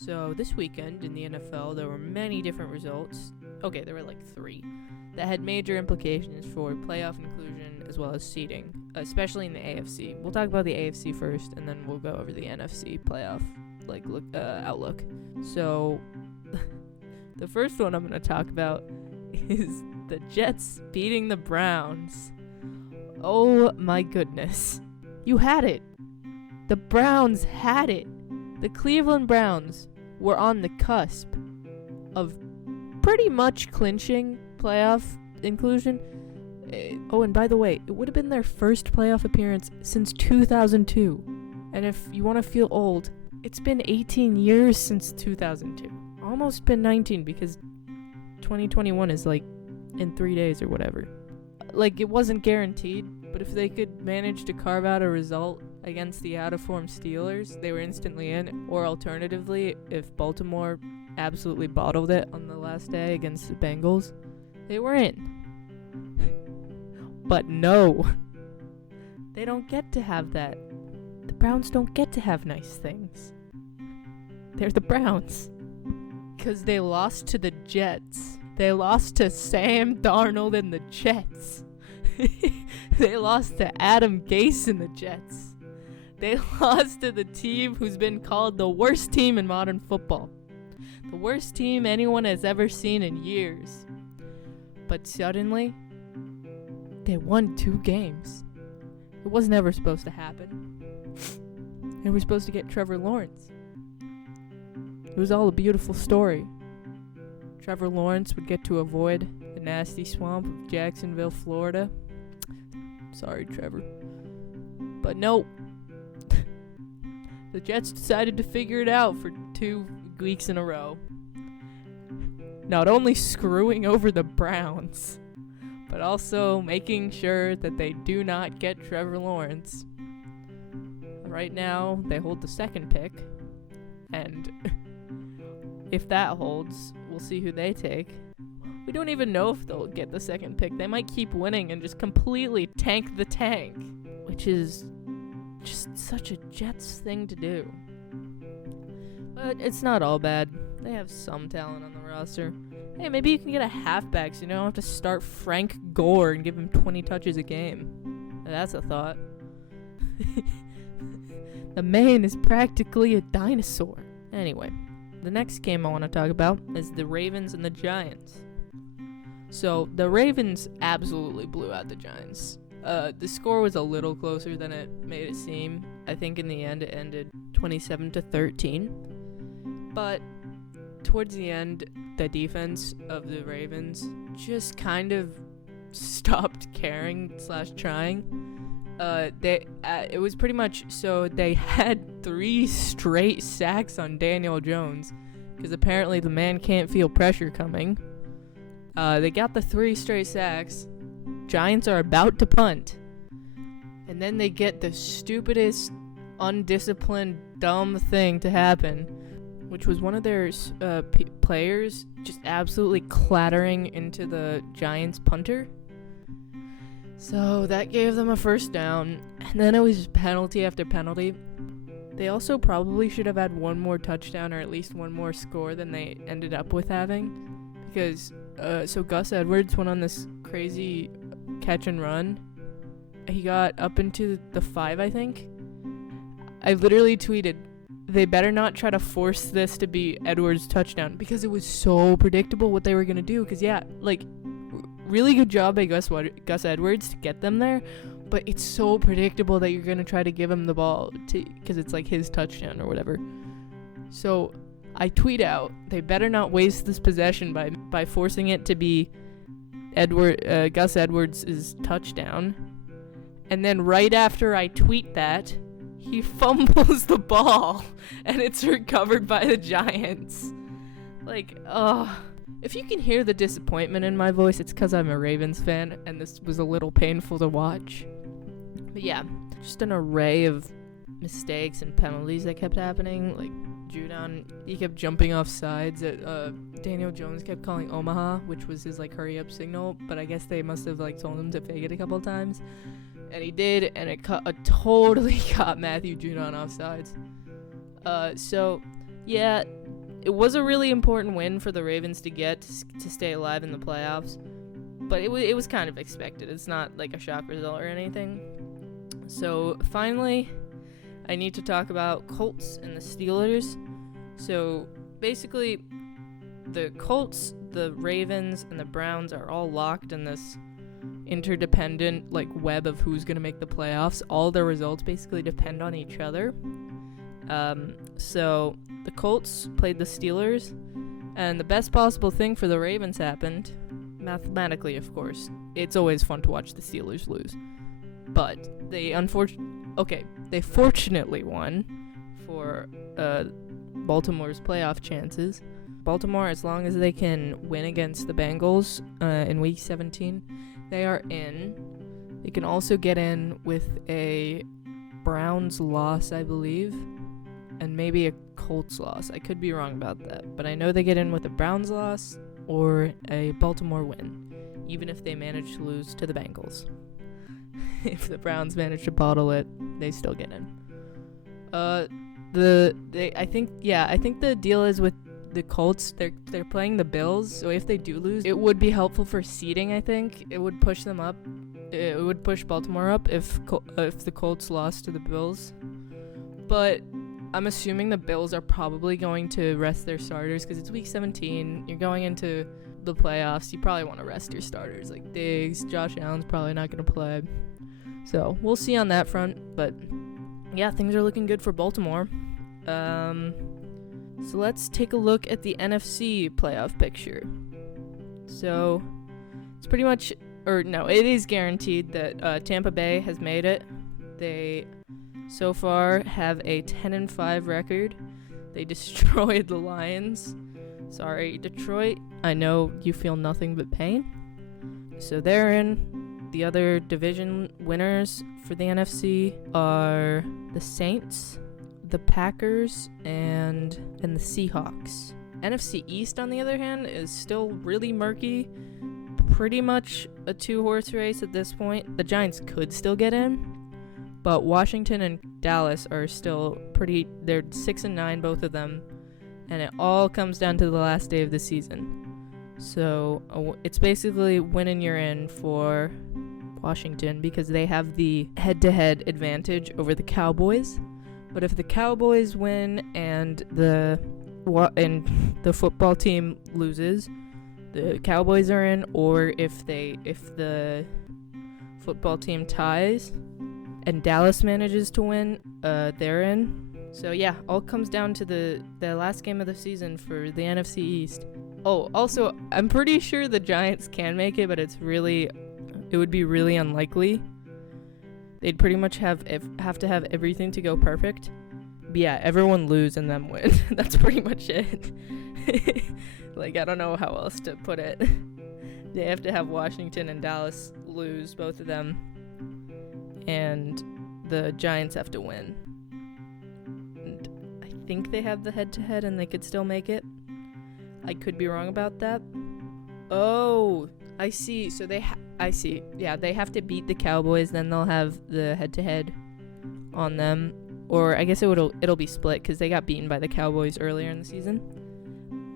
So this weekend in the NFL, there were many different results. Okay, there were like 3 that had major implications for playoff inclusion as well as seeding, especially in the AFC. We'll talk about the AFC first, and then we'll go over the NFC playoff outlook. So the first one I'm going to talk about is the Jets beating the Browns. Oh my goodness. You had it. The Browns had it. The Cleveland Browns were on the cusp of pretty much clinching playoff inclusion. Oh, and by the way, it would have been their first playoff appearance since 2002. And if you want to feel old, it's been 18 years since 2002. Almost been 19 because 2021 is like in 3 days or whatever. Like, it wasn't guaranteed, but if they could manage to carve out a result against the out-of-form Steelers, they were instantly in. Or alternatively, if Baltimore absolutely bottled it on the last day against the Bengals, they were in. But no, they don't get to have that. The Browns don't get to have nice things. They're the Browns. Because they lost to the Jets. They lost to Sam Darnold and the Jets. They lost to Adam Gase and the Jets. They lost to the team who's been called the worst team in modern football. The worst team anyone has ever seen in years. But suddenly, they won 2 games. It was never supposed to happen. They were supposed to get Trevor Lawrence. It was all a beautiful story. Trevor Lawrence would get to avoid the nasty swamp of Jacksonville, Florida. Sorry, Trevor. But no. The Jets decided to figure it out for 2 weeks in a row. Not only screwing over the Browns, but also making sure that they do not get Trevor Lawrence. Right now, they hold the 2nd pick, and if that holds, we'll see who they take. We don't even know if they'll get the 2nd pick. They might keep winning and just completely tank the tank, which is just such a Jets thing to do. But it's not all bad. They have some talent on the roster. Hey, maybe you can get a halfback so you don't have to start Frank Gore and give him 20 touches a game. That's a thought. The man is practically a dinosaur. Anyway, the next game I want to talk about is the Ravens and the Giants. So, the Ravens absolutely blew out the Giants. The score was a little closer than it made it seem. I think in the end it ended 27-13. But towards the end, the defense of the Ravens just kind of stopped caring / trying. It was pretty much so they had 3 straight sacks on Daniel Jones because apparently the man can't feel pressure coming. They got the 3 straight sacks. Giants are about to punt. And then they get the stupidest, undisciplined, dumb thing to happen, which was one of their players just absolutely clattering into the Giants punter. So that gave them a 1st down, and then it was just penalty after penalty. They also probably should have had 1 more touchdown or at least 1 more score than they ended up with having, because so Gus Edwards went on this crazy catch and run. He got up into the 5, I think. I literally tweeted, they better not try to force this to be Edwards' touchdown, because it was so predictable what they were going to do. Because, yeah, like, really good job by Gus Edwards to get them there, but it's so predictable that you're going to try to give him the ball because it's, like, his touchdown or whatever. So I tweet out, they better not waste this possession by forcing it to be Gus Edwards' touchdown. And then right after I tweet that, he fumbles the ball, and it's recovered by the Giants. Like, if you can hear the disappointment in my voice, it's because I'm a Ravens fan, and this was a little painful to watch. But yeah, just an array of mistakes and penalties that kept happening. Like, Judon, he kept jumping off sides. Daniel Jones kept calling Omaha, which was his, like, hurry-up signal, but I guess they must have, like, told him to fake it a couple of times. And he did, and it totally caught Matthew Judon off sides. So, yeah, it was a really important win for the Ravens to get to stay alive in the playoffs, but it was kind of expected. It's not like a shock result or anything. So finally, I need to talk about Colts and the Steelers. So basically, the Colts, the Ravens, and the Browns are all locked in this interdependent like web of who's going to make the playoffs. All their results basically depend on each other. So the Colts played the Steelers, and the best possible thing for the Ravens happened. Mathematically, of course. It's always fun to watch the Steelers lose. But they fortunately won for Baltimore's playoff chances. Baltimore, as long as they can win against the Bengals in Week 17, they are in. They can also get in with a Browns loss, I believe, and maybe a Colts loss. I could be wrong about that, but I know they get in with a Browns loss or a Baltimore win, even if they manage to lose to the Bengals. If the Browns manage to bottle it, they still get in. I think the deal is with the Colts, they're playing the Bills, so if they do lose, it would be helpful for seeding. I think it would push them up. It would push Baltimore up if the Colts lost to the Bills. But I'm assuming the Bills are probably going to rest their starters because it's Week 17. You're going into the playoffs. You probably want to rest your starters like Diggs. Josh Allen's probably not going to play. So we'll see on that front. But yeah, things are looking good for Baltimore. So let's take a look at the NFC playoff picture. So it's pretty much, it is guaranteed that Tampa Bay has made it. They so far have a 10-5 record. They destroyed the Lions. Sorry, Detroit. I know you feel nothing but pain. So they're in. The other division winners for the NFC are the Saints, the Packers, and the Seahawks. NFC East, on the other hand, is still really murky. Pretty much a two-horse race at this point. The Giants could still get in, but Washington and Dallas are still they're 6-9, both of them, and it all comes down to the last day of the season. So it's basically winning you're in for Washington because they have the head-to-head advantage over the Cowboys. But if the Cowboys win and the football team loses, the Cowboys are in. Or if the football team ties and Dallas manages to win, they're in. So yeah, all comes down to the last game of the season for the NFC East. Oh, also, I'm pretty sure the Giants can make it, but it would be really unlikely. They'd pretty much have to have everything to go perfect. But yeah, everyone lose and them win. That's pretty much it. Like, I don't know how else to put it. They have to have Washington and Dallas lose, both of them. And the Giants have to win. And I think they have the head-to-head and they could still make it. I could be wrong about that. Oh, I see. So I see. Yeah, they have to beat the Cowboys, then they'll have the head-to-head on them. Or I guess it'll be split because they got beaten by the Cowboys earlier in the season.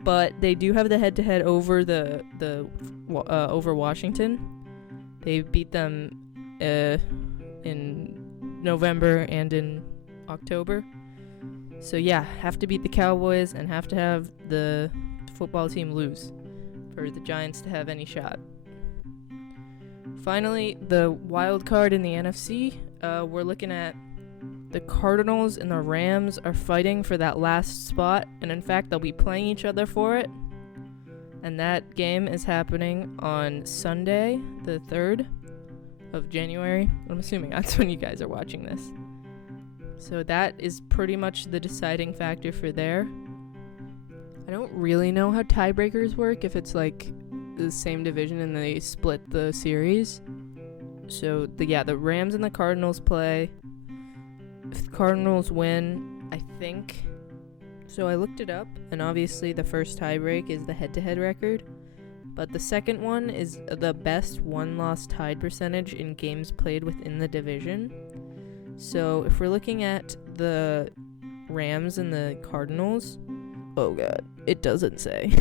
But they do have the head-to-head over over Washington. They beat them in November and in October. So yeah, have to beat the Cowboys and have to have the football team lose for the Giants to have any shot. Finally, the wild card in the NFC, we're looking at the Cardinals and the Rams are fighting for that last spot, and in fact, they'll be playing each other for it. And that game is happening on Sunday, the 3rd of January. I'm assuming that's when you guys are watching this. So that is pretty much the deciding factor for there. I don't really know how tiebreakers work, if it's like the same division and they split the series. So the Rams and the Cardinals play. If the Cardinals win, I think. So I looked it up, and obviously the first tiebreak is the head-to-head record, but the second one is the best one-loss tied percentage in games played within the division. So if we're looking at the Rams and the Cardinals, Oh god, it doesn't say.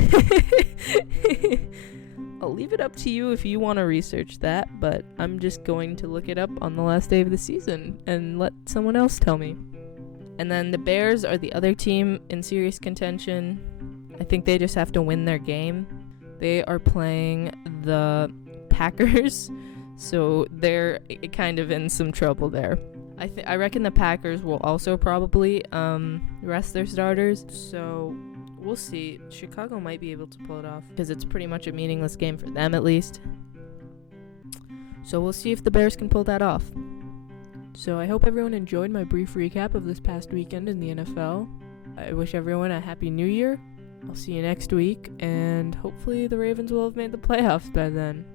I'll leave it up to you if you want to research that, but I'm just going to look it up on the last day of the season and let someone else tell me. And then the Bears are the other team in serious contention. I think they just have to win their game. They are playing the Packers, so they're kind of in some trouble there. I reckon the Packers will also probably rest their starters, so we'll see. Chicago might be able to pull it off because it's pretty much a meaningless game for them at least. So we'll see if the Bears can pull that off. So I hope everyone enjoyed my brief recap of this past weekend in the NFL. I wish everyone a happy new year. I'll see you next week, and hopefully the Ravens will have made the playoffs by then.